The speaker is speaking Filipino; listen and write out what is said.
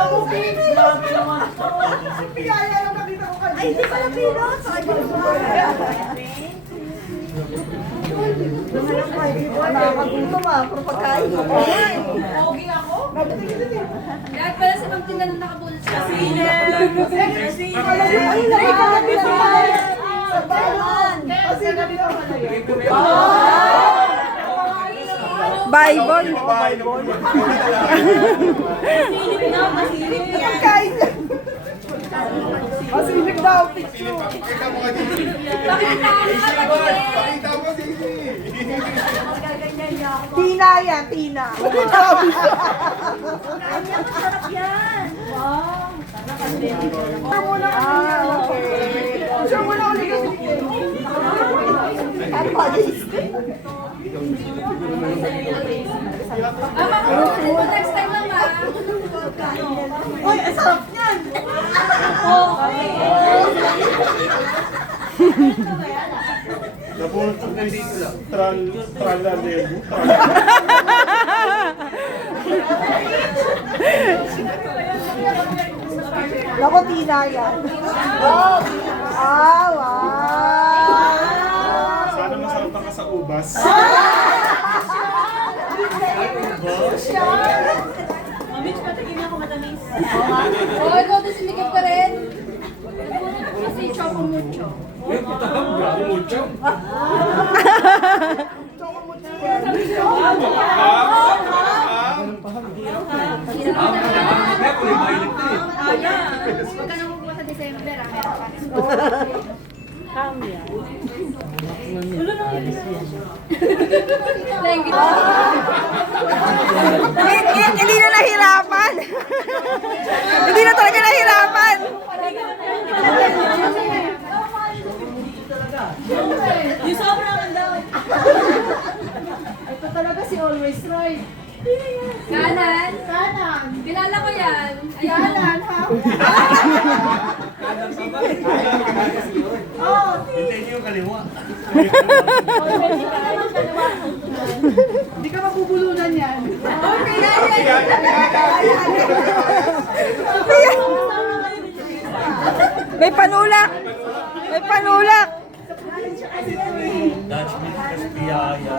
Kapupin! Grabe naman to! Piyaya lang nakita ko kanina. Ay, hindi pala pilot. Nakakagutom ah, pero pagkain ko pa. Pogi ako? Lahat pala sa Ma'am Tina nung nakabulot sa Bible. Pagkain ka. Masilip daw, picture. Pakita mo, Sisi! Tina yan, Tina. Sarap yan. Sure mo na ulit. Sure mo na ulit. Next time lang ha. Uy, ang sarap niyan. Napulot ko na dito. Tralalebu. Naku, Tina yan. Wow. Sana masarap ka sa ubas. Oo, ikaw din sinikip ka rin. Kasi choco mucho. Huwag ka nang magbuka sa December ah. Thank you. Hindi na nahirapan. Hindi na talaga nahirapan. Yung sobrang daw. Ito talaga si Always Right. Kanan. Kanan. Kilala ko yan. Ayan. Kanan, ha? Oh, Hindi niyo yung kaliwa. hindi ka mabubulunan yan. May panulak. May panulak. Dutch milk, Caspiyaya.